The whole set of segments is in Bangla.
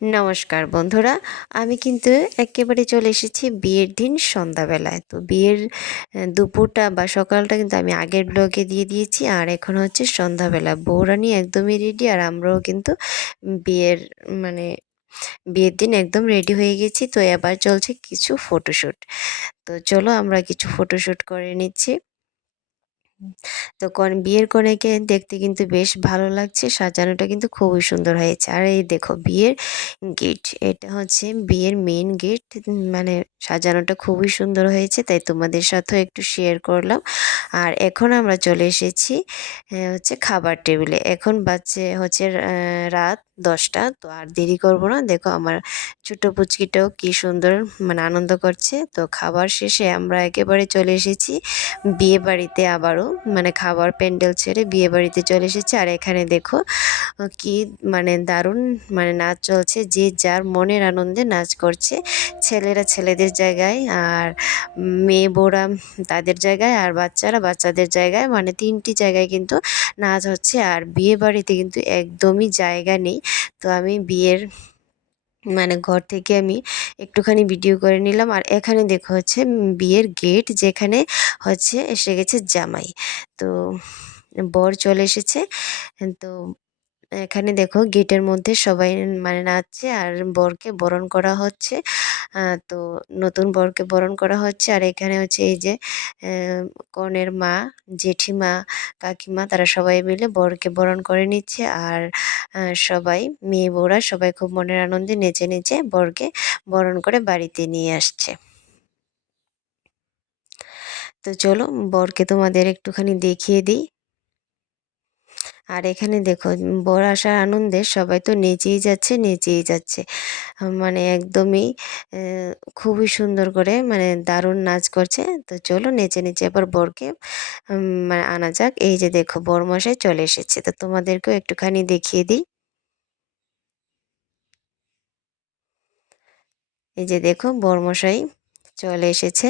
নমস্কার বন্ধুরা, আমি কিন্তু একেবারে চলে এসেছি বিয়ের দিন সন্ধ্যাবেলায়। তো বিয়ের দুপুরটা বা সকালটা কিন্তু আমি আগের ব্লগে দিয়ে দিয়েছি, আর এখন হচ্ছে সন্ধ্যাবেলা। বউরানী একদমই রেডি, আর আমরাও কিন্তু বিয়ের মানে বিয়ের দিন একদম রেডি হয়ে গেছি। তো এবার চলছে কিছু ফটোশ্যুট। তো চলো আমরা কিছু ফটোশ্যুট করে নিচ্ছি। তো বিয়ের কনেকে দেখতে কিন্তু বেশ ভালো লাগছে, সাজানোটা কিন্তু খুবই সুন্দর হয়েছে। আর এই দেখো বিয়ের গেট, এটা হচ্ছে বিয়ের মেন গেট। মানে সাজানোটা খুবই সুন্দর হয়েছে, তাই তোমাদের সাথেও একটু শেয়ার করলাম। আর এখন আমরা চলে এসেছি হচ্ছে খাবার টেবিলে। এখন বাজছে হচ্ছে রাত 10টা। তো আর দেরি করব না, দেখো আমার ছোট পুচকিটাও কি সুন্দর মানে আনন্দ করছে। তো খাবার শেষে আমরা একেবারে চলে এসেছি বিয়ে বাড়িতে। আবারও মানে খাবার প্যান্ডেল ছেড়ে বিয়ে বাড়িতে চলে এসেছে। আর এখানে দেখো কি মানে দারুণ মানে নাচ চলছে, যে যার মনের আনন্দে নাচ করছে। ছেলেরা ছেলেদের জায়গায়, আর মেয়ে বউরা তাদের জায়গায়, আর বাচ্চারা বাচ্চাদের জায়গায়, মানে 3টি জায়গায় কিন্তু নাচ হচ্ছে। আর বিয়ে বাড়িতে কিন্তু একদমই জায়গা নেই। তো আমি বিয়ের মানে ঘর থেকে আমি একটুখানি ভিডিও করে নিলাম। আর এখানে দেখো হচ্ছে বিয়ের গেট, যেখানে হচ্ছে এসে গেছে জামাই। তো বর চলে এসেছে। তো এখানে দেখো গেটের মধ্যে সবাই মানে নাচছে, আর বরকে বরণ করা হচ্ছে। তো নতুন বরকে বরণ করা হচ্ছে। আর এখানে হচ্ছে এই যে কনের মা, জেঠিমা, কাকিমা, তারা সবাই মিলে বরকে বরণ করে নিচ্ছে। আর সবাই মেয়ে বউরা সবাই খুব মনের আনন্দে নেচে নেচে বরকে বরণ করে বাড়িতে নিয়ে আসছে। তো চলো বরকে তোমাদের একটুখানি দেখিয়ে দিই। আর এখানে দেখো বর আসার আনন্দে সবাই তো নেচেই যাচ্ছে নেচেই যাচ্ছে। মানে একদমই খুবই সুন্দর করে মানে দারুণ নাচ করছে। তো চলো নেচে নেচে এবার বরকে মানে আনা যাক। এই যে দেখো বরমশাই চলে এসেছে, তো তোমাদেরকেও একটুখানি দেখিয়ে দিই। এই যে দেখো বরমশাই চলে এসেছে।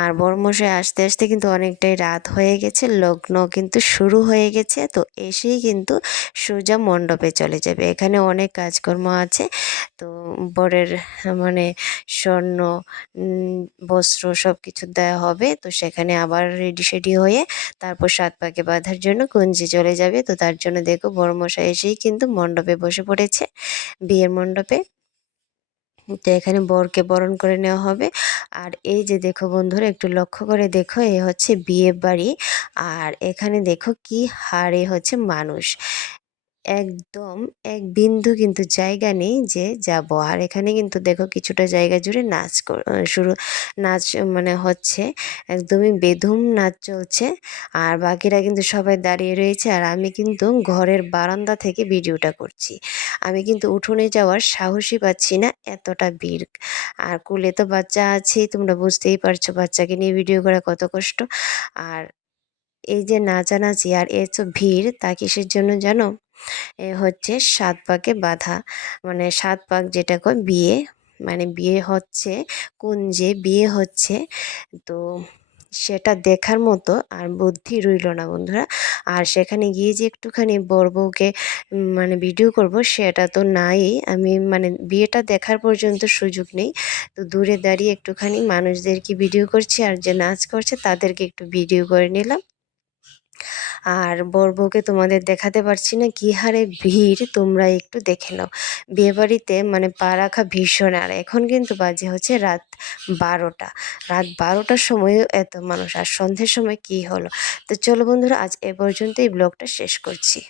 আর বরমশাই আসতে আসতে কিন্তু অনেকটাই রাত হয়ে গেছে, লগ্ন কিন্তু শুরু হয়ে গেছে। তো এসেই কিন্তু সোজা মণ্ডপে চলে যাবে। এখানে অনেক কাজকর্ম আছে। তো বরের মানে স্বর্ণ বস্ত্র সব কিছু দেওয়া হবে। তো সেখানে আবার রেডি সেডি হয়ে তারপর 7 পাকে বাঁধার জন্য কুঞ্জে চলে যাবে। তো তার জন্য দেখো বরমশাই এসেই কিন্তু মণ্ডপে বসে পড়েছে, বিয়ের মণ্ডপে। তো এখানে বরকে বরণ করে নেওয়া হবে। আর এই যে দেখো বন্ধুরা, একটু লক্ষ্য করে দেখো, এ হচ্ছে বিয়ে বাড়ি। আর এখানে দেখো কি হারে হচ্ছে মানুষ, একদম এক বিন্দু কিন্তু জায়গা নেই যে যাব। আর এখানে কিন্তু দেখো কিছুটা জায়গা জুড়ে শুরু নাচ মানে হচ্ছে, একদমই বেধুম নাচ চলছে। আর বাকিরা কিন্তু সবাই দাঁড়িয়ে রয়েছে। আর আমি কিন্তু ঘরের বারান্দা থেকে ভিডিওটা করছি। আমি কিন্তু উঠোনে যাওয়ার সাহসই পাচ্ছি না, এতটা ভিড়। আর কোলে তো বাচ্চা আছেই, তোমরা বুঝতেই পারছো বাচ্চাকে নিয়ে ভিডিও করা কত কষ্ট। আর এই যে নাচানাচি আর এত ভিড়, তা কিসের জন্য জানো? এ হচ্ছে 7 পাকে বাঁধা, মানে 7 পাক যেটা কয় বিয়ে, মানে বিয়ে হচ্ছে কুঞ্জে বিয়ে হচ্ছে। তো সেটা দেখার মতো আর বুদ্ধি রইল না বন্ধুরা। আর সেখানে গিয়ে যে একটুখানি বর বউকে মানে ভিডিও করব, সেটা তো নাই। আমি মানে বিয়েটা দেখার পর্যন্ত সুযোগ নেই। তো দূরে দাঁড়িয়ে একটুখানি মানুষদেরকে ভিডিও করছি, আর যে নাচ করছে তাদেরকে একটু ভিডিও করে নিলাম। আর বর বউকে তোমাদের দেখাতে পারছি না, কী হারে ভিড় তোমরা একটু দেখে নাও। বিয়েবাড়িতে মানে পা রাখা ভীষণ। আর এখন কিন্তু বাজে হচ্ছে রাত 12টা। রাত 12টার সময়ও এত মানুষ, আর সন্ধ্যের সময় কি হলো। তো চলো বন্ধুরা, আজ এ পর্যন্তই ব্লগটা শেষ করছি।